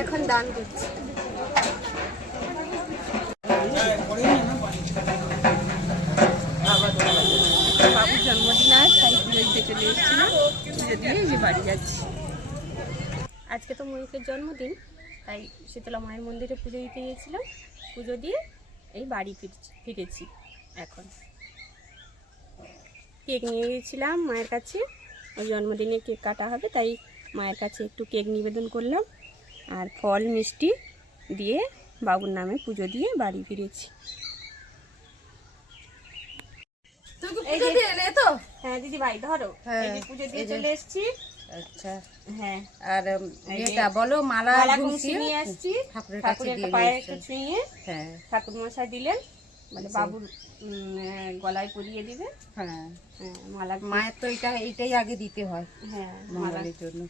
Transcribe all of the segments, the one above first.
এখন দান করছি। বাবুর জন্মদিন আজ, তাই পুজো দিতে চলে এসেছিলাম। পুজো দিয়ে যে বাড়ি যাচ্ছি। আজকে তো ময়ূকের জন্মদিন, তাই শীতলা মায়ের মন্দিরে পুজো দিতে গিয়েছিলাম। পুজো দিয়ে এই বাড়ি ফিরেছি। এখন কেক নিয়ে গিয়েছিলাম মায়ের কাছে, ওই জন্মদিনে কেক কাটা হবে, তাই মায়ের কাছে একটু কেক নিবেদন করলাম আর ফল মিষ্টি দিয়ে বাবুর নামে পুজো দিয়ে বাড়ি ফিরেছি। হ্যাঁ দিদি ভাই ধরো, পুজো দিয়ে চলে এসেছি। আচ্ছা হ্যাঁ, আর এটা বলো মালা নিয়ে আসছি, ঠাকুরের পায়ে একটু ছুঁয়ে ঠাকুর মশাই দিলেন, মানে বাবুর গলায় পরিয়ে দিবে। হ্যাঁ মালা, মায়ের তো এইটাই আগে দিতে হয়। হ্যাঁ, মালার জন্য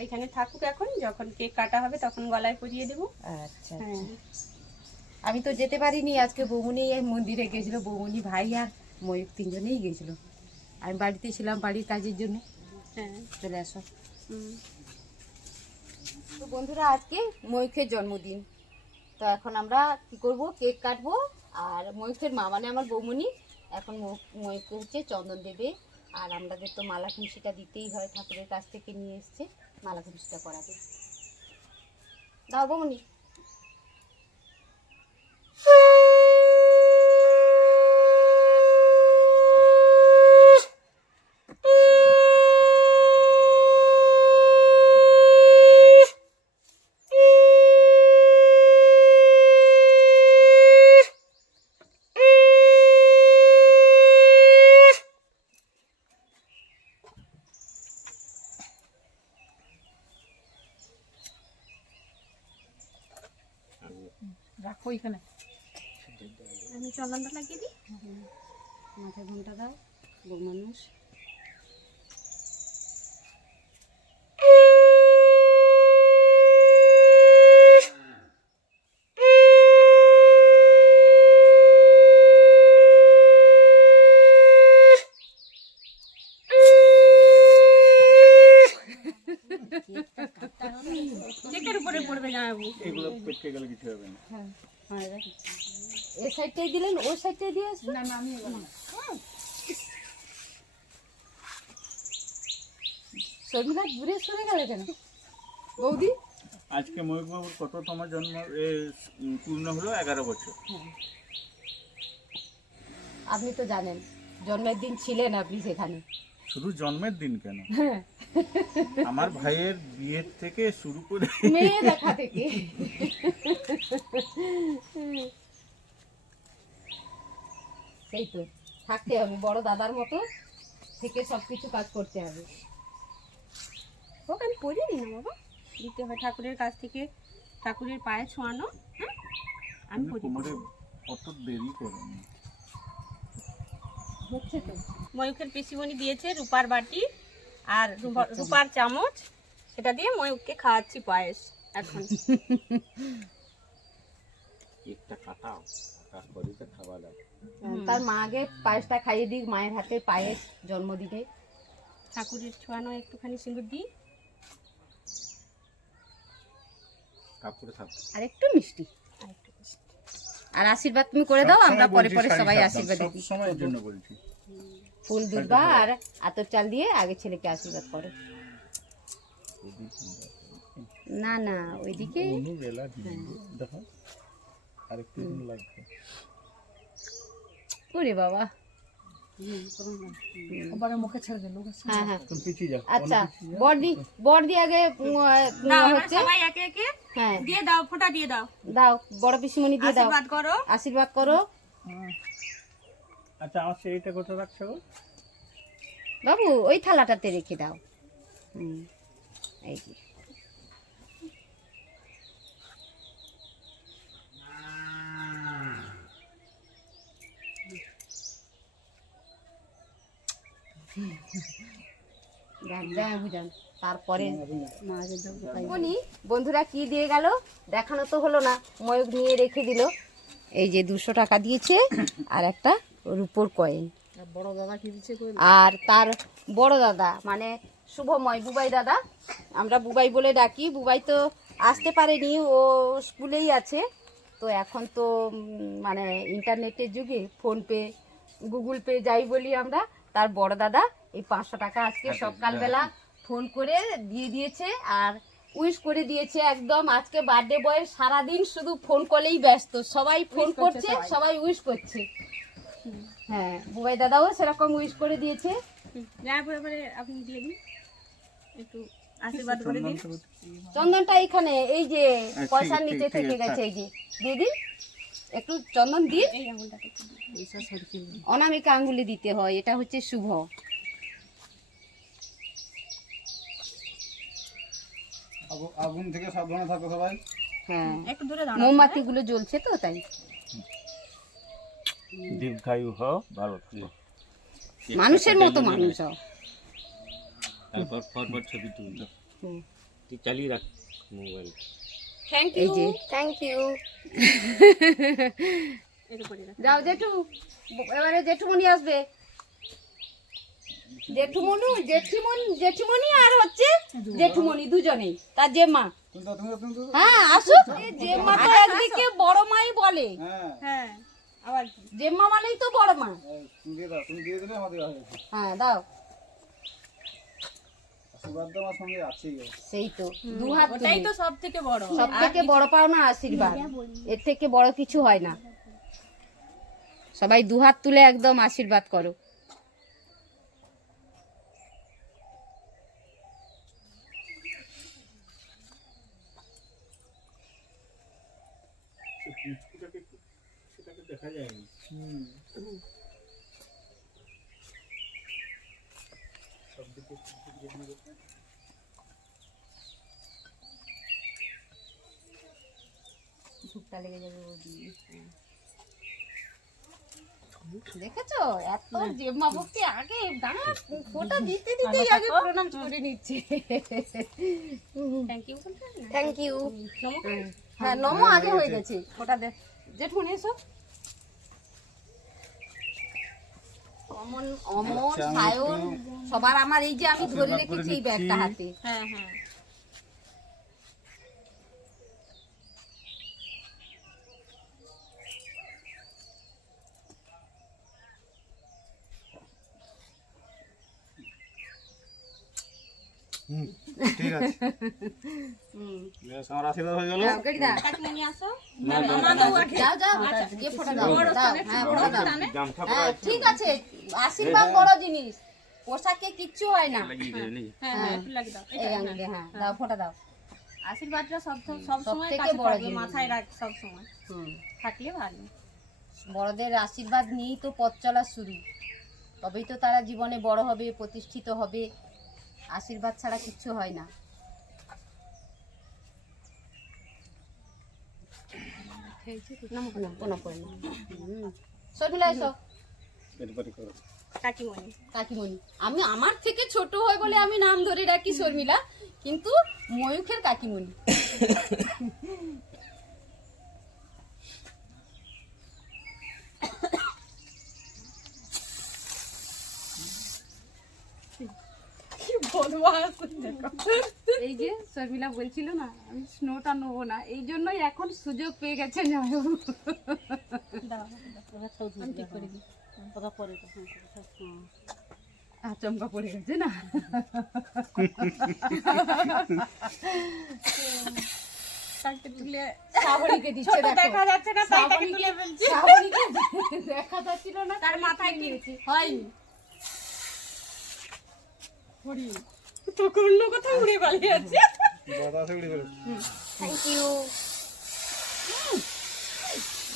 ওইখানে থাকুক, এখন যখন কেক কাটা হবে তখন গলায় পরিয়ে দেবো। আচ্ছা, আমি তো যেতে পারিনি আজকে। বৌমনি মন্দিরে গেছিল, বৌমনি ভাই আর ময়ূর তিনজনেই গেছিল। আমি বাড়িতে ছিলাম বাড়ির কাজের জন্য। হ্যাঁ, চলে আসো। তো বন্ধুরা, আজকে ময়ূখের জন্মদিন, তো এখন আমরা কি করব, কেক কাটবো। আর ময়ূখের মা মানে আমার বৌমনি এখন ময়ূখকে হচ্ছে চন্দন দেবে। আর আমাদের তো মালা খুশিটা দিতেই হয়, ঠাকুরের কাছ থেকে নিয়ে এসছে, মালা খুশিটা করাবে। দাও বৌমনি। রাখো এখানে, আমি চন্দনটা লাগিয়ে দিই। মাথায় ঘুমটা দাও, বউ মানুষ। কেকের উপরে পড়বে জামাইবু, এগুলো পেটকে গেলে কিছু হবে না। হ্যাঁ, এই সাইডটাই দিলেন, ওই সাইডটাই দিয়ে আসবেন। না আমি শরীরটা দূরে সরে গেল কেন বৌদি? আজকে ময়ূরবাবুর কততম জন্ম পূর্ণ হলো? 11 বছর। আপনি তো জানেন, জন্মের দিন ছিলেন আপনি সেখানে। শুধু জন্মের দিন কেন, আমার ভাইয়ের বিয়ের থেকে শুরু করে মেয়ে দেখা থেকে সেই তো থাকতে হবে, বড় দাদার মতো থেকে সবকিছু কাজ করতে হবে। ওকে আমি পরিয়ে দিই না বাবা, দিতে হয় ঠাকুরের কাছ থেকে, ঠাকুরের পায়ে ছোঁয়ানো। আমি কোমরে অত দেরি করেন হচ্ছে তো। ময়ূখের পিসিমণি দিয়েছে রূপার বাটি আর রূপার চামচ, সেটা দিয়ে ময়ূখকে খাওয়াচ্ছি পায়েস। এখন একটা কাটাও, তারপরে তো খাওয়া লাগে। তার মা আগে পায়েসটা খাইয়ে দিক, মায়ের হাতে পায়েস জন্মদিনে। ঠাকুরের ছোঁয়ানো একটুখানি সিঁদুর দিই, কাপড়ে থাক, আর একটু মিষ্টি, আর আশীর্বাদ তুমি করে দাও, আমরা পরে পরে সবাই আশীর্বাদ দিই। সময়ের জন্য বলছি। ফুল দুর্বা আর আতর চাল দিয়ে আগে ছেলেকে আশীর্বাদ করো। না না ওইদিকে দেখো আরেকটু লাগবে। ওরে বাবা, মুখে ছেড়ে দিল। হ্যাঁ হ্যাঁ, আচ্ছা বড়দি আগে হচ্ছে, সবাই একে একে হ্যাঁ দিয়ে দাও, ফোঁটা দিয়ে দাও, দাও বড় পিসিমণি দিয়ে দাও, আশীর্বাদ করো, আশীর্বাদ করো। আচ্ছা, আমার সেইটা কোথায় রাখছো বাবু? ওই থালাটাতে রেখে দাও। এই যে বুঝান তারপরে উনি বন্ধুরা কি দিয়ে গেল দেখানো তো হলো না, ময়ূর নিয়ে রেখে দিল। এই যে 200 টাকা দিয়েছে আর একটা রূপোর কয়েন। বড় দাদা কি দিচ্ছে? আর তার বড় দাদা মানে শুভময় বুবাই দাদা, আমরা বুবাই বলে ডাকি। বুবাই তো আসতে পারেনি, ও স্কুলেই আছে। তো এখন তো মানে ইন্টারনেটের যুগে ফোনপে গুগল পে যাই বলি আমরা, তার বড় দাদা এই 500 টাকা আজকে সকালবেলা ফোন করে দিয়ে দিয়েছে আর উইশ করে দিয়েছে একদম। আজকে বার্থডে বয় সারাদিন শুধু ফোন কলেই ব্যস্ত, সবাই ফোন করছে, সবাই উইশ করছে। হ্যাঁ, বুবাই দাদাও সেরকম উইশ করে দিয়েছে। পরে আপনি দিয়ে দিন, একটু আশীর্বাদ করে দিন। চন্দনটা এখানে এই যে পয়সার নিচে থেকে গেছে, এই যে দিয়ে দিন একটু চন্দন দিন। এই আঙুলটাকে একটু দিন। অনামিকা আঙ্গুলি দিতে হয়, এটা হচ্ছে শুভ। আগুন থেকে সাবধানে থাকো সবাই। হ্যাঁ, একটু দূরে দাঁড়াও। মোমবাতি গুলো জ্বলছে তো তাই। দীর্ঘায়ু হও, ভালো থাকো। মানুষের মতো মানুষ হও। তারপর পরপর ছবি তুলতো, হুম। তুই চালিয়ে রাখ মোবাইল। থ্যাংক এই ইউ। যে থ্যাংক ইউ। এর উপরে রাখ। যাও জেঠু, এবারে জেঠুমনি আসবে। জেঠুমনি আর হচ্ছে জেঠুমনি দুজনেই, তার জেম্মা। হ্যাঁ আসুক। জেম্মা তো একদিকে বড় মাই বলে, হ্যাঁ হ্যাঁ, আবার কি? জেম্মা মানেই তো বড় মা। তুমি দিয়ে দাও, তুমি দিয়ে দিলে আমাদের হয়ে গেছে। হ্যাঁ দাও, আশীর্বাদ তো আমার সঙ্গে আছেই। সেই তো দু হাত ওটাই তো সব থেকে বড়। সব থেকে বড় পাওনা আশীর্বাদ, এর থেকে বড় কিছু হয় না। সবাই দু হাত তুলে একদম আশীর্বাদ করো। সেটাকে দেখা যায়নি। ঝুঁকটা লেগে যাবে ওই দিয়ে। দেখেছো এত জেম্মা ভক্তি আগে দাঁড়া ফোটা দিতে দিতেই আগে প্রণাম করে নিচ্ছে। থ্যাংক ইউ বলতে হবে না? Thank you. নমস্কার। হ্যাঁ নমো আগে হয়ে গেছে, ফোটা দে জেঠুমনি এসো। অমন অমর সায়ন সবার আমার এই যে আমি ধরে রেখেছি এই ব্যাগটা হাতে। হ্যাঁ হ্যাঁ। ঠিক আছে, হুম বেশ, আমার আশীর্বাদ হয়ে গেল। দাও গড়ি দাও। কাকিমা নিয়ে আসো। যাও যাও যে ফোটা দাও দাও। হ্যাঁ ফোটা দাও। গামছা হ্যাঁ ঠিক আছে, আশীর্বাদ বড় জিনিস, পোশাকে কিচ্ছু হয় না। লাগিয়ে দিলে নাকি? হ্যাঁ হ্যাঁ, একটু লাগিয়ে দাও। এই আঙ্গুলে হ্যাঁ দাও ফোটা দাও। আশীর্বাদটা সব সময় থেকে কাছে বড় থাকবে, জিনিস। মাথায় রাখ সব সময়, হুম, থাকলে ভালো। বড়দের আশীর্বাদ নিয়েই তো পথ চলা শুরু, তবেই তো তারা জীবনে বড় হবে, প্রতিষ্ঠিত হবে। আশীর্বাদ ছাড়া কিচ্ছু হয় না। শর্মিলা এসো। কাকিমণি। কাকিমণি আমি আমার থেকে ছোট হয় বলে আমি নাম ধরে রাখি শর্মিলা, কিন্তু ময়ূখের কাকিমণি। এই যে শর্মিলা বলছিল না আমি স্নোটা নেবো না, এই জন্যই এখন সুযোগ পেয়ে গেছে জামাইবাবু। আমি ঠিক করে দিই। আচমকা পড়ে গেছে না। তাকে তুলে শ্রাবণীকে দিচ্ছে ছোট দেখো। দেখা যাচ্ছে না, তাই তাকে তুলে ফেলছি। শ্রাবণীকে দেখা যাচ্ছিল না, তার মাথায় কি হয়নি, তোকে অন্য কোথাও উড়ে পালিয়ে যাচ্ছে। বাতাসে উড়ে গেল। Thank you.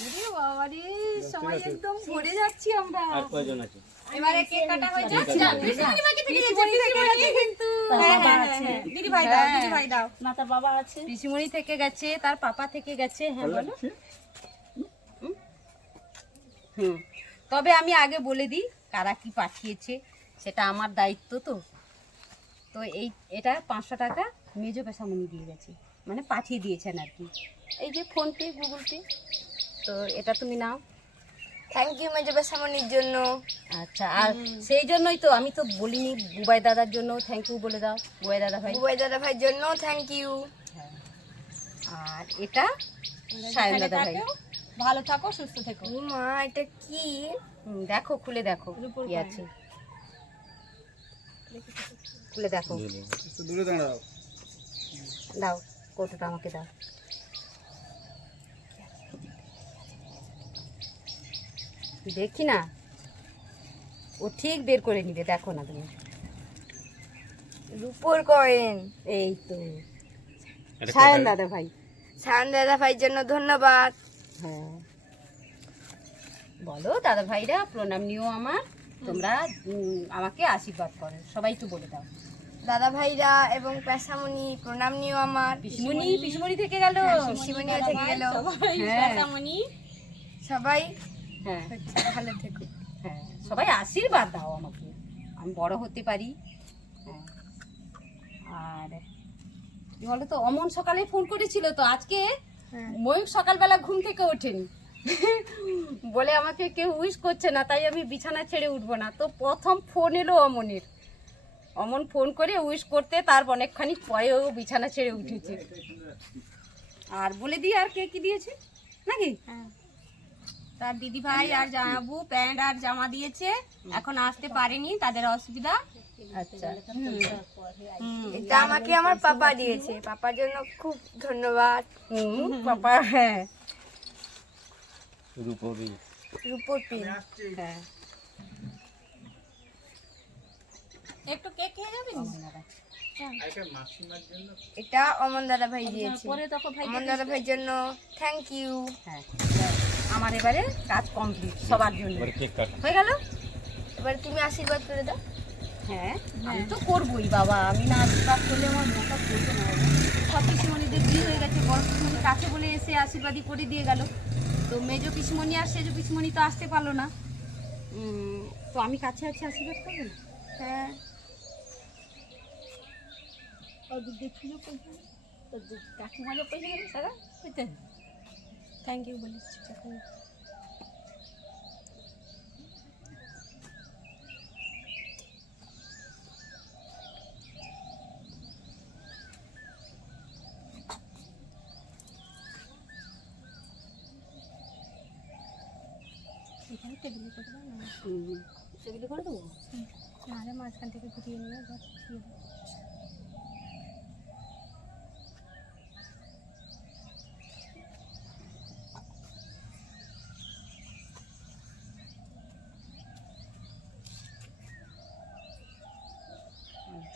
আরে বাবা রে, সবাই একদম ভরে যাচ্ছি আমরা। আর কয়জন আছে? এবারে কেক কাটা হয়েছে। পিসিমণিমাকে থেকে গেছে, পিসিমণি কিন্তু হ্যাঁ হ্যাঁ হ্যাঁ, দিদি ভাই দাও, দিদি ভাই দাও। না তার বাবা আছে। পিসিমণি থেকে গেছে, তার পাপা থেকে গেছে। হ্যাঁ বলো। হুম, তবে আমি আগে বলে দিই কারা কি পাঠিয়েছে, সেটা আমার দায়িত্ব তো। তো এটা 500 টাকা মেজো পেশামণি দিয়ে গেছে, মানে পাঠিয়ে দিয়েছেন আর কি, এই যে ফোনপে গুগল পে। তো এটা তুমি নাও। থ্যাংক ইউ মেজো পেশামণির জন্য। আচ্ছা, আর সেই জন্যই তো আমি তো বলিনি বুবাই দাদার জন্য থ্যাংক ইউ বলে দাও, বুবাই দাদা ভাই। বুবাই দাদা ভাইয়ের জন্য থ্যাংক ইউ। আর এটা সায়ন দাদা ভাই। ভালো থাকো, সুস্থ থেকো। মা এটা কি? দেখো, খুলে দেখো কি আছে, খুলে দেখো। একটু দূরে দাঁড়াও। দাও কৌটোটা আমাকে দাও। দেখি না, ও ঠিক বের করে নিবে, দেখো না তুমি। রূপোর কয়েন। এই তো সায়ন দাদা ভাই। সায়ন দাদা ভাইয়ের জন্য ধন্যবাদ। হ্যাঁ, বলো দাদা ভাইরা প্রণাম নিও আমার, তোমরা আমাকে আশীর্বাদ করো, সবাই তো বলে দাও। দাদা ভাইরা এবং পেশামণি প্রণাম নিও আমার। পিসমণি থেকে গেল, পিসিমণিও থেকে গেল। হ্যাঁ সবাই হ্যাঁ ভালো থেকো। হ্যাঁ, সবাই আশীর্বাদ দাও আমাকে, আমি বড় হতে পারি। হ্যাঁ, আর কি বলো তো, অমন সকালে ফোন করেছিল তো আজকে, ময়ূর সকালবেলা ঘুম থেকে ওঠেনি বলে আমাকে কেউ উইশ করছে না, তাই আমি বিছানা ছেড়ে উঠবো না। তো প্রথম ফোন এলো অমনের, অমন ফোন করে উইশ করতে তার অনেকখানি পরে ও বিছানা ছেড়ে উঠেছে। আর বলে দিই আর কে কি দিয়েছে নাকি? তার দিদি ভাই আর জামাবু প্যান্ট আর জামা দিয়েছে, এখন আসতে পারেনি, তাদের অসুবিধা। আচ্ছা, এটা আমাকে আমার পাপা দিয়েছে, পাপার জন্য খুব ধন্যবাদ। পাপা। হ্যাঁ, রূপোর পিন। হ্যাঁ, একটু কেক খেয়ে যাবেন? এটা অমন দাদা ভাই দিয়েছে, পরে তখন ভাই অমন দাদা ভাইয়ের জন্য থ্যাংক ইউ। হ্যাঁ, আমার এবারে কাজ কমপ্লিট সবার জন্য কেক কাট। হয়ে গেল। এবার তুমি আশীর্বাদ করে দাও। হ্যাঁ, আমি তো করবোই বাবা, আমি না আশীর্বাদ করলে আমার মনটা করবে না। সব পিসিমণিদের বিয়ে হয়ে গেছে, বড় পিসিমণি কাছে বলে এসে আশীর্বাদই করে দিয়ে গেল। তো মেজো পিসিমণি আর সেজো পিসিমণি তো আসতে পারলো না। তো আমি কাছে আছি, আশীর্বাদ করবো না? হ্যাঁ, কাকিমারও পেয়ে গেল সারা, বুঝতে থ্যাংক ইউ বলেছি। এখানে টেবিলে করে দাও না, সেগুলো করে দেবো। নাহলে মাঝখান থেকে ঘুরিয়ে নিয়ে দিয়ে দেবো।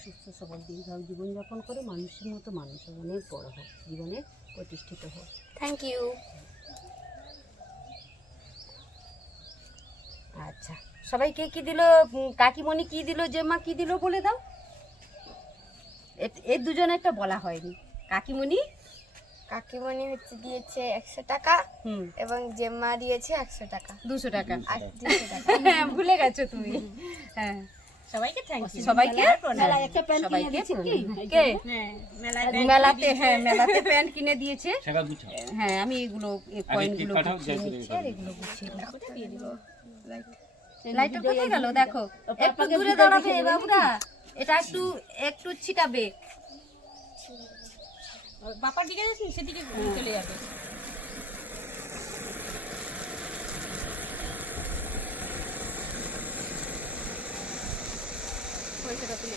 সুস্থ সবল দীর্ঘায়ু জীবনযাপন করে মানুষের মতো মানুষ অনেক বড় হোক, জীবনে প্রতিষ্ঠিত হোক। Thank you. আচ্ছা, সবাইকে কি দিল, কাকিমণি কি দিল, জেম্মা কি দিল বলে দাও। এর দুজনে একটা বলা হয়নি। কাকিমণি কাকিমণি হচ্ছে দিয়েছে 100 টাকা হুম এবং জেম্মা দিয়েছে 100 টাকা 200 টাকা। আর 200 টাকা। হ্যাঁ, ভুলে গেছো তুমি। হ্যাঁ, সবাইকে থ্যাংক ইউ। সবাইকে সবাইকে কে হ্যাঁ, মেলায় মেলাতে, হ্যাঁ মেলাতে প্যান্ট কিনে দিয়েছে। টাকা গুছা। হ্যাঁ, আমি এগুলো আগে কয়েনগুলো কেক কাটাও, গুছিয়ে যাই করে নিচ্ছি আর এগুলো গুছিয়ে নিচ্ছি। দিয়ে দিব। লাইটটা কোথায় গেল দেখো, একটু দূরে দাঁড়াবে বাবুরা, এটা একটু একটু ছিটাবে। বাপার দিকে যাচ্ছেন, সেদিকে চলে যাবে। পয়সাটা তুলে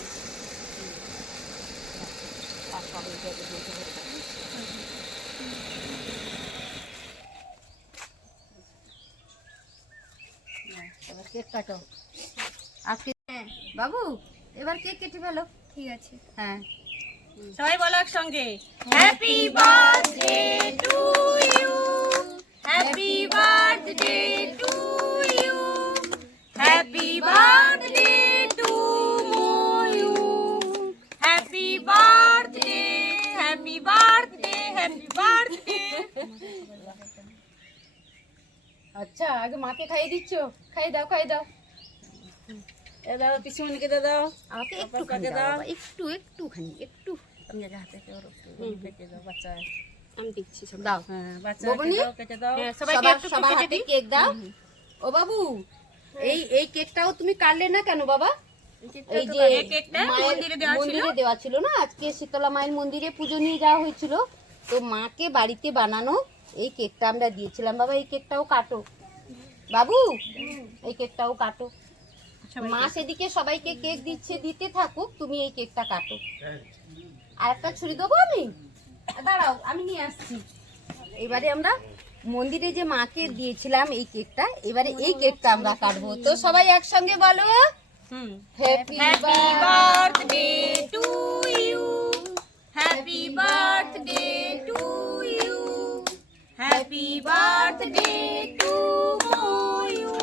এবার কেক কাটো আজকে। বাবু এবার কেক কেটে ফেলো। ঠিক আছে। হ্যাঁ, সবাই বলো একসঙ্গে, happy birthday to you, happy birthday to you, happy birthday to you, happy birthday, happy birthday, happy birthday. আচ্ছা আগে মাকে খাইয়ে দিচ্ছ, খাইয়ে দাও খাইয়ে দাও। এ দাও পিছুমনিকে দে দাও। আমাকে একটুখানি দাও বাবা, একটুখানি একটু তুমি যা হাতে কেউ কেটে দাও বাচ্চা। আমি দিচ্ছি সব দাও। হ্যাঁ বাচ্চা ববনি? কেটে দাও। সবার হাতে কেক দাও। ও বাবু, এই কেকটাও তুমি কাটলে না কেন বাবা? এই যে এই কেকটা মন্দিরে দেওয়া ছিল। মন্দিরে দেওয়া ছিল না, আজকে শীতলা মায়ের মন্দিরে পুজো নিয়ে যাওয়া হয়েছিল, তো মাকে বাড়িতে বানানো এই কেকটা আমরা দিয়েছিলাম। বাবা এই কেকটাও কাটো বাবু, এই কেকটাও কাটো। মা সেদিকে সবাইকে কেক দিচ্ছে, দিতে থাকুক, তুমি এই কেকটা কাটো। আর একটা ছুরি দেবো আমি, দাঁড়াও আমি নিয়ে আসছি। এবারে আমরা মন্দিরে যে মাকে দিয়েছিলাম এই কেকটা, এবারে এই কেকটা আমরা কাটবো। তো সবাই একসঙ্গে বলো, happy birthday to you, happy birthday to you, happy birthday to you.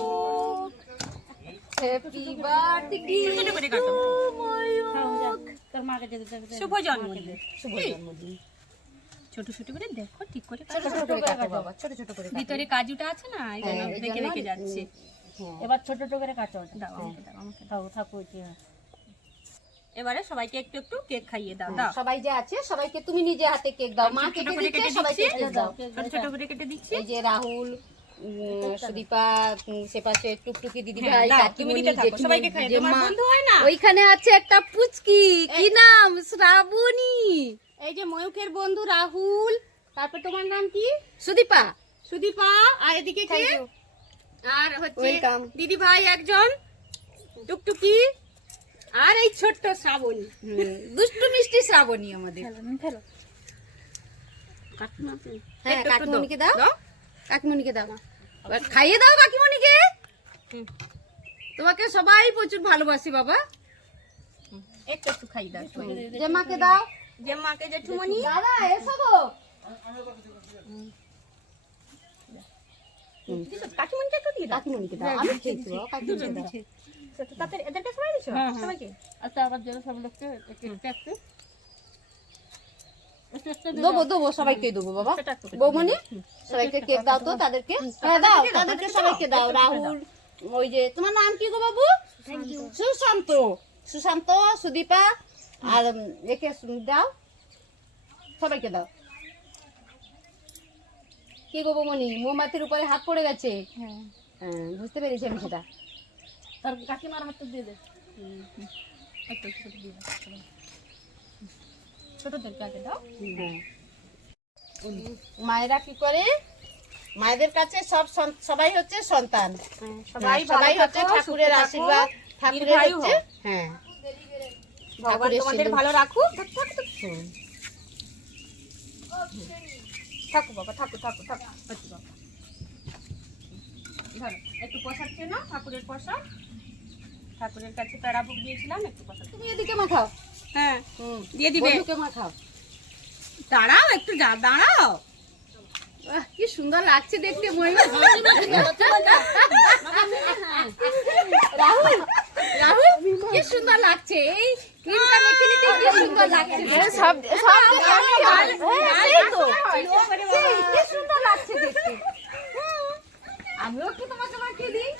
Happy birthday ছোট করে কাটো। তোর মাকে যেতে শুভ জন্মদিন। শুভ জন্মদিন। ছোট ছোট করে দেখো, ঠিক করে ছোট ছোট করে কাটো বাবা, ছোট ছোট করে কাটো। ভিতরে কাজুটা আছে না, এই জন্য হ্যাঁ, এই রেখে জন্য রেখে যাচ্ছে। হ্যাঁ। এবার ছোট ছোট করে কাটো। দাও আমাকে দাও, আমাকে দাও। দাও ঠাকুর এবারে সবাইকে একটু একটু কেক খাইয়ে দাও। দাও সবাই যে আছে সবাইকে তুমি নিজে হাতে কেক দাও। মা কেটে দিচ্ছে, সবাইকে কেক দাও। ছোট ছোট করে কেটে দিচ্ছি। এই যে রাহুল, সুদীপা, সে পাশে টুকটুকি দিদি হ্যাঁ, ভাই, দাও, তুমি দিতে থাকো, সবাইকে খাইয়ে দাও। তোমার বন্ধু হয় না? ওইখানে আছে একটা পুচকি, কি নাম? শ্রাবণী। এই যে ময়ূকের বন্ধু রাহুল, তারপর তোমার নাম কি? সুদীপা। সুদীপা, আর এদিকে কে? আর হচ্ছে দিদি ভাই একজন, টুকটুকি, আর এই ছোট্ট শ্রাবণী, দুষ্টু মিষ্টি শ্রাবণী আমাদের। হ্যাঁ, কাকিমণিকে দাও, কাকিমণিকে দাও, এবার খাইয়ে দাও কাকিমণিকে। তোমাকে সবাই প্রচুর ভালোবাসি বাবা। একটু একটু খাইয়ে দাও। যে মাকে দাও, যে মাকে জেঠুমনি দাদা এসো গো। কাকিমনিকে একটু দিয়ে দাও। কাকিমণিকে দাও, আমি খেয়েছি বাবা, কাকিমণিকে দাও। তাতে এদেরকে সবাই দিছো? সবাইকে? আচ্ছা আবার যেন সব লোককে কেকটা একটু দেবো দেবো, সবাইকে দেবো বাবা। বৌমনি, সবাইকে কেক দাও তো তাদেরকে। হ্যাঁ দাও, তাদেরকে সবাইকে দাও। রাহুল, ওই যে তোমার নাম কি গো বাবু? সুশান্ত। সুশান্ত, সুদীপা, আর একে দাও, সবাইকে দাও। কি গো বৌমনি, মোমবাতির উপরে হাত পড়ে গেছে। হ্যাঁ, বুঝতে পেরেছি আমি সেটা। তার কাকিমার হাতে দিয়ে দে। একটু একটু করে দিয়ে দাও সবাই। ছোটদেরকে আগে দাও। হ্যাঁ। মায়েরা কি করে, মায়েদের কাছে সবাই হচ্ছে সন্তান। সবাই সবাই ভালো হচ্ছে থাকো, ঠাকুরের সুখে থাকো, আশীর্বাদ, ঠাকুরের দীর্ঘায়ু হচ্ছে, হও। হ্যাঁ, ভগবান ঠাকুরের তোমাদের সেবা। ভালো রাখুক। হুম। থাকো বাবা, থাকো থাকো থাকো। আচ্ছা বাবা, ধরো একটু প্রসাদ না, ঠাকুরের প্রসাদ। ঠাকুরের কাছে পেড়া ভোগ দিয়েছিলাম, একটু প্রসাদ। তুমি এদিকে মাখাও। হ্যাঁ, হুম, দিয়ে দিবে। বন্ধুকে মাখাও। দাঁড়াও একটু, দাঁড়াও। আহ, কি সুন্দর লাগছে দেখতে ময়ূর। রাহুল, রাহুল, কি সুন্দর লাগছে, এই ক্রিমটা মেখে নিতে কি সুন্দর লাগছে। সব সেই তো, সেই, কি সুন্দর লাগছে দেখতে। আমিও একটু তোমাকে মাখিয়ে দিই,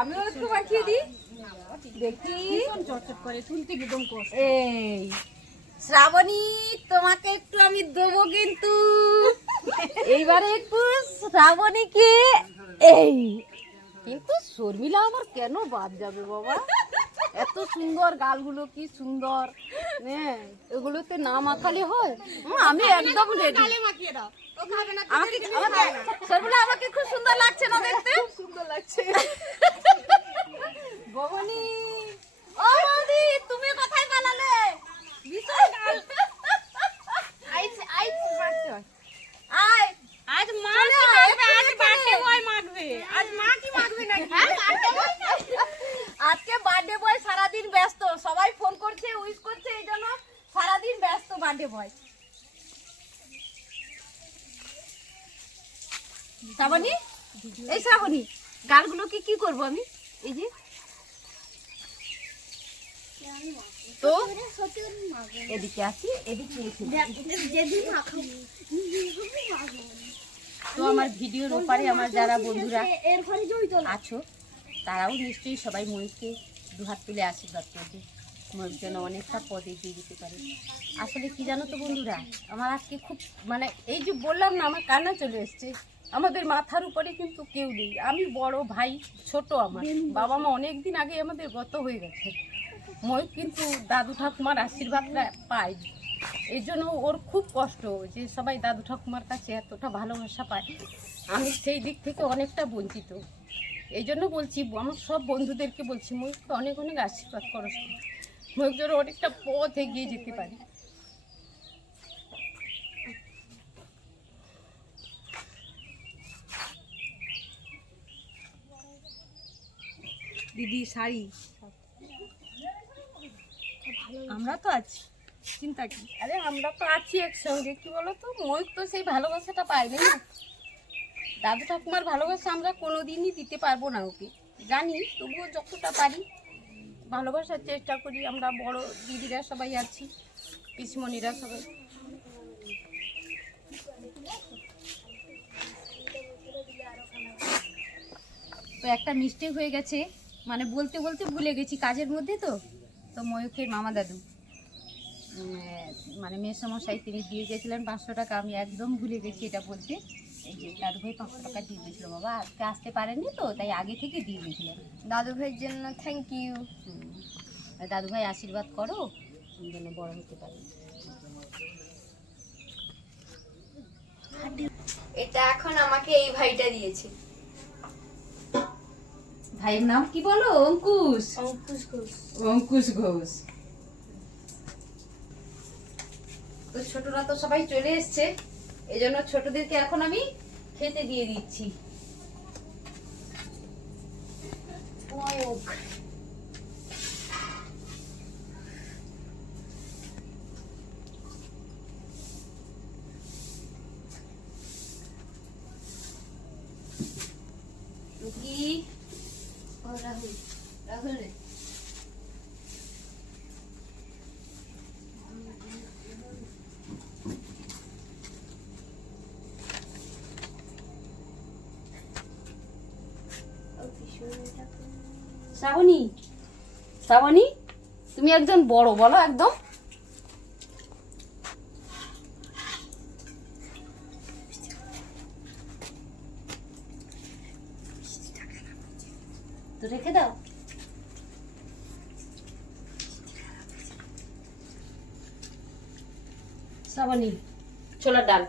আমিও একটু মাখিয়ে দিই, দেখি। চটচট করে তুলতে একদম কষ্ট। এই শ্রাবণী, তোমাকে একটু আমি দেবো কিন্তু। এইবারে একটু শ্রাবণীকে, এই কিন্তু শর্মিলা আমার কেন বাদ যাবে বাবা? এত সুন্দর গালগুলো, কি সুন্দর, হ্যাঁ, এগুলোতে না মাখালে হয়? আমি একদম রেডি। মাখিয়ে দাও। আমাকে শর্মিলা, আমাকে খুব সুন্দর লাগছে না দেখতে? সুন্দর লাগছে। ভবনী, ও বৌদি, তুমি কোথায় পালালে? ভীষণ গাল। আয়, আজ মা কি মাখবে? আজ বার্থডে বয় মাখবে। আজ মা কি মাখবে নাকি? আজকে বার্থডে বয় সারাদিন ব্যস্ত, সবাই ফোন করছে, উইশ করছে, এই জন্য সারাদিন ব্যস্ত বার্থডে বয়। শ্রাবণী, এই শ্রাবণী, গালগুলো কি করবো আমি? এই যে তো এদিকে আসি, এদিকে এসে তো আমার ভিডিওর ওপারে আমার যারা বন্ধুরা আছো, তারাও নিশ্চয়ই সবাই ময়ূরকে দুহাত তুলে আশীর্বাদ করবে, ময়ূর যেন অনেকটা পদে এগিয়ে যেতে পারে। আসলে কি জানো তো বন্ধুরা, আমার আজকে খুব মানে এই যে বললাম না, আমার কান্না চলে এসছে। আমাদের মাথার উপরে কিন্তু কেউ নেই, আমি বড়, ভাই ছোট, আমার বাবা মা অনেক দিন আগে আমাদের গত হয়ে গেছে। ময়ূর কিন্তু দাদু ঠাকুমার আশীর্বাদটা পায়, এই জন্য ওর খুব কষ্ট যে সবাই দাদু ঠাকুমার কাছে এতটা ভালোবাসা পায়। আমি সেই দিক থেকে অনেকটা বঞ্চিত। এই জন্য বলছি, আমার সব বন্ধুদেরকে বলছি, ময়ূরকে অনেক অনেক আশীর্বাদ করো, ময়ূর যেন অনেকটা পথ এগিয়ে যেতে পারি। দিদি শাড়ি, আমরা তো আছি, চিন্তা কি? আরে আমরা তো আছি একসঙ্গে, কি বলো তো, ময়ূর তো সেই ভালোবাসাটা পাইনি না। দাদু ঠাকুমার ভালোবাসা আমরা কোনোদিনই দিতে পারবো না ওকে, জানি, তবুও যতটা পারি ভালোবাসার চেষ্টা করি। আমরা বড় দিদিরা সবাই আছি, পিসমণিরা সবাই। তো একটা মিস্টেক হয়ে গেছে, মানে বলতে বলতে ভুলে গেছি কাজের মধ্যে। তো ময়ূখের মামা দাদু মানে মেসমশাই তিনি দিয়ে গেছিলেন 500 টাকা, আমি একদম ভুলে গেছি এটা বলতে। এই যে দাদু ভাই 500 টাকা দিয়ে দিয়েছিল, বাবা আজকে আসতে পারেননি তো তাই আগে থেকে দিয়ে দিয়েছিলেন। দাদু ভাইয়ের জন্য থ্যাংক ইউ। দাদু ভাই আশীর্বাদ করো যেন বড় হতে পারে। এটা এখন আমাকে এই ভাইটা দিয়েছে, ভাইয়ের নাম কি বলো? অঙ্কুশ। অঙ্কুশ ঘোষ। অঙ্কুশ ঘোষ। তো ছোটরা তো সবাই চলে এসছে, এই জন্য ছোটদেরকে এখন আমি খেতে দিয়ে দিচ্ছি। রুকি ও রাহুল, রাহুল রে। শ্রাবণী, শ্রাবণী তুমি একজন বড়, বলো একদম। তো রেখে দাও। শ্রাবণী ছোলার ডাল।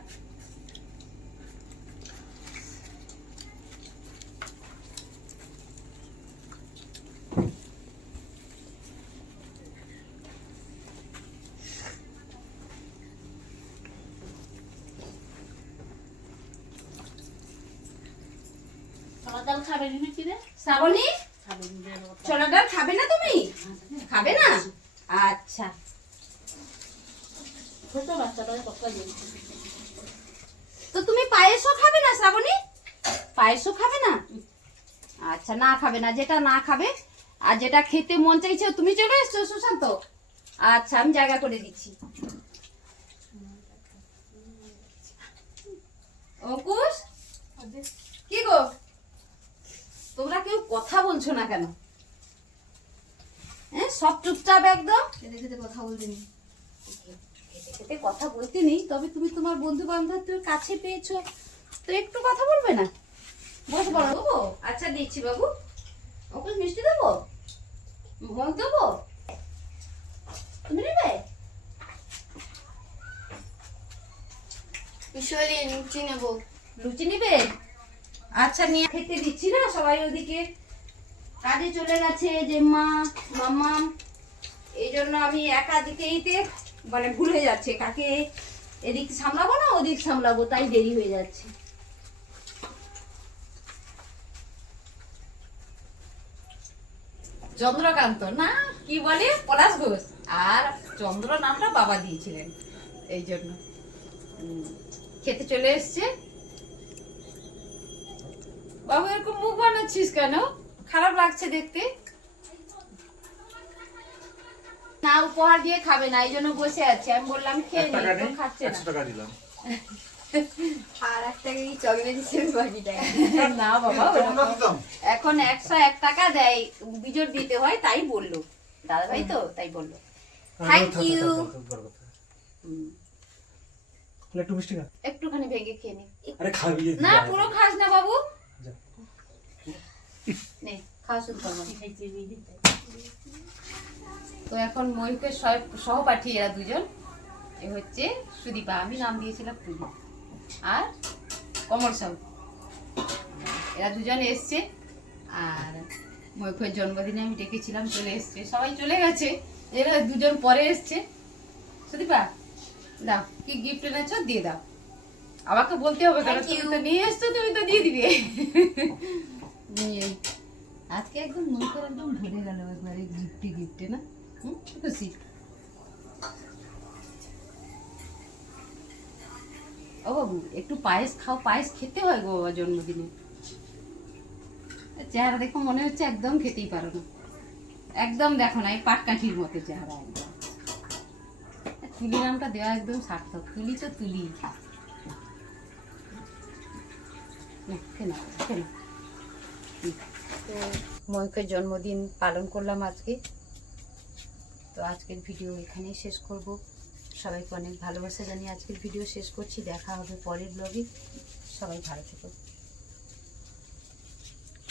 ডাল খাবে না? শ্রাবণী ছোলার ডাল খাবে না? তুমি খাবে না? আচ্ছা, ছোট বাচ্চাটা তো তুমি পায়েসও খাবে না শ্রাবণী? পায়েসও খাবে না? আচ্ছা, না খাবে না, যেটা না খাবে আর যেটা খেতে মন চাইছে। তুমি চলে এসছো সুশান্ত? আচ্ছা, আমি জায়গা করে দিচ্ছি। অঙ্কুশ, কি গো তোমরা কেউ কথা বলছো না কেন? হ্যাঁ, সব চুপচাপ একদম। খেতে খেতে কথা বলতে নেই, খেতে কথা বলতে নেই, তবে তুমি তোমার বন্ধু বান্ধবদের কাছে পেয়েছো তো একটু কথা বলবে না? বসে বলো। দেবো? আচ্ছা দিচ্ছি বাবু। ওকে মিষ্টি দেবো, মগ দেবো, তুমি নেবে? মিশরি লুচি নেবো। লুচি নিবে? আচ্ছা, নিয়ে খেতে দিচ্ছি না, সবাই ওদিকে কাজে চলে গেছে, যে মা মাম্মাম, এই জন্য আমি একা দিতেইতে মানে ভুল হয়ে যাচ্ছে, কাকে এদিক সামলাবো না ওদিক সামলাবো, তাই দেরি হয়ে যাচ্ছে। চন্দ্রকান্ত না, কি বলে, পলাশ ঘোষ। আর চন্দ্র নামটা বাবা দিয়েছিলেন, এই জন্য খেতে চলে এসছে। বাবু এরকম মুখ বানাচ্ছিস কেন? খারাপ লাগছে দেখতে। না, উপহার দিয়ে খাবে না, এই জন্য বসে আছে। আমি বললাম খেয়ে নি, তো খাচ্ছে না। 100 টাকা দিলাম। আর একটা কি চকলেট হিসেবে বাকি টাকা না বাবা ওরকম। এখন 101 টাকা দেয়, বিজোড় দিতে হয়, তাই বললো দাদা ভাই, তো তাই বললো। Thank you. একটু মিষ্টি খা। একটুখানি ভেঙে খেয়ে নে। আরে খাবি না পুরো খাস না বাবু, নে খাওয়া শুরু কর। তো এখন ময়ূকের সহপাঠী এরা দুজন, এ হচ্ছে সুদীপা, আমি নাম দিয়েছিলাম পুজো, আর কমল সাউ, এরা দুজন এসছে। আর ময়ূকের জন্মদিনে আমি ডেকেছিলাম, চলে এসছে, সবাই চলে গেছে, এরা দুজন পরে এসছে। সুদীপা দাও, কি গিফট এনেছো দিয়ে দাও, আমাকে বলতে হবে কেন, তুমি তো নিয়ে এসছো, তুমি তো দিয়ে দিবে। আজকে একদম ময়ূকের একদম ভরে গেল একবারে গিফটে না, খুশি। ও বাবু একটু পায়েস খাও, পায়েস খেতে হয় গো বাবার জন্মদিনে। চেহারা দেখো মনে হচ্ছে একদম খেতেই পারো না, একদম দেখো না এই পাটকাঠির মতো চেহারা, একদম। তুলি নামটা দেওয়া একদম সার্থক, তুলি তো তুলি। তো ময়ূকের জন্মদিন পালন করলাম আজকে। তো আজকের ভিডিও এখানেই শেষ করব। সবাইকে অনেক ভালোবাসা জানিয়ে আজকের ভিডিও শেষ করছি। দেখা হবে পরের ব্লগে। সবাই ভালো থেকো।